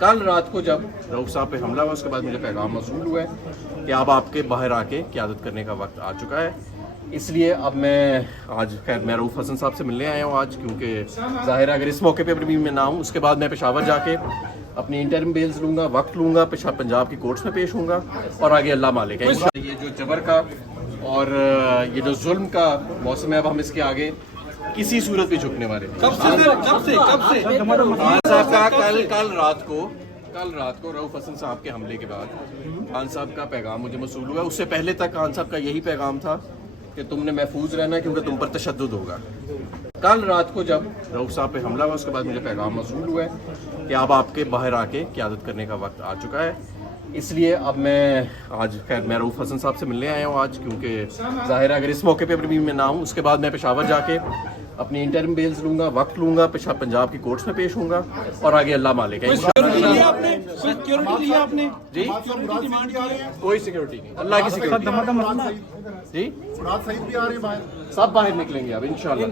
कल रात को जब रऊफ साहब पे हमला हुआ उसके बाद मुझे पैगाम मौसूल हुआ है कि अब आपके बाहर आके क़यादत करने का वक्त आ चुका है। इसलिए अब मैं आज खैर मैं रऊफ हसन साहब से मिलने आया हूँ आज, क्योंकि ज़ाहिर है अगर इस मौके पे भी मैं ना हूँ उसके बाद मैं पेशावर जाके अपनी इंटरिम बेल्स लूँगा, वक्त लूँगा, पंजाब की कोर्ट्स में पेश होऊंगा और आगे अल्लाह मालिक है। ये जो जबर का और ये जो जुल्म का मौसम है अब हम इसके आगे किसी सूरत भी झुकने वाले नहीं। कब से साहब का कल रात को रऊफ हसन साहब के हमले के बाद खान साहब का पैगाम मुझे मौसूल हुआ। उससे पहले तक खान साहब का यही पैगाम था कि तुमने महफूज रहना है क्योंकि तुम पर तशद्दुद होगा। कल रात को जब रऊफ साहब पे हमला हुआ उसके बाद मुझे पैगाम मौसूल हुआ है कि अब आपके बाहर आके क़यादत करने का वक्त आ चुका है। इसलिए अब मैं आज खैर मैं रऊफ हसन साहब से मिलने आया हूँ आज, क्योंकि ज़ाहिर है अगर इस मौके पे भी मैं ना हूँ उसके बाद मैं पेशावर जाके अपनी इंटरिम बेल्स लूँगा, वक्त लूँगा, पंजाब की कोर्ट्स में पेश होऊंगा और आगे अल्लाह मालिक है। जी कोई सिक्योरिटी नहीं, अल्लाह की सिक्योरिटी जी। सब बाहर निकलेंगे अब इंशाल्लाह।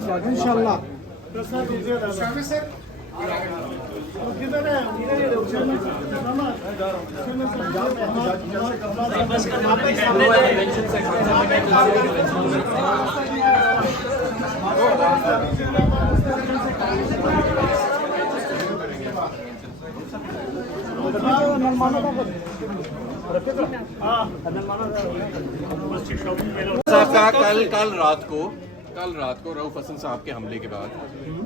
कल रात को रऊफ हसन साहब के हमले के बाद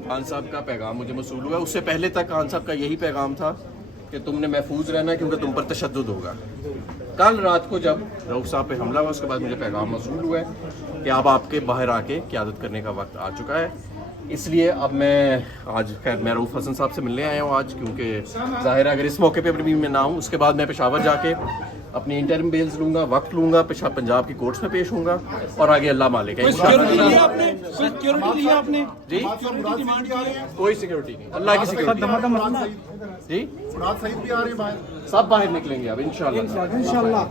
खान साहब का पैगाम मुझे मौसूल हुआ। उससे पहले तक खान साहब का यही पैगाम था कि तुमने महफूज रहना है क्योंकि तुम पर तशद्दुद होगा। कल रात को जब रऊफ साहब पे हमला हुआ उसके बाद मुझे पैगाम मौसूल हुआ है कि अब आपके बाहर आके क़यादत करने का वक्त आ चुका है। इसलिए अब मैं आज खैर मैं रऊफ हसन साहब से मिलने आया हूँ आज, क्योंकि ज़ाहिर है अगर इस मौके पे भी मैं ना हूँ उसके बाद मैं पेशावर जाके अपनी इंटरिम बेल्स लूँगा, वक्त लूँगा, पंजाब की कोर्ट्स में पेश होऊंगा और आगे अल्लाह मालिक है। जी कोई सिक्योरिटी नहीं, अल्लाह की सिक्योरिटी जी। सब बाहर निकलेंगे अब इंशाल्लाह।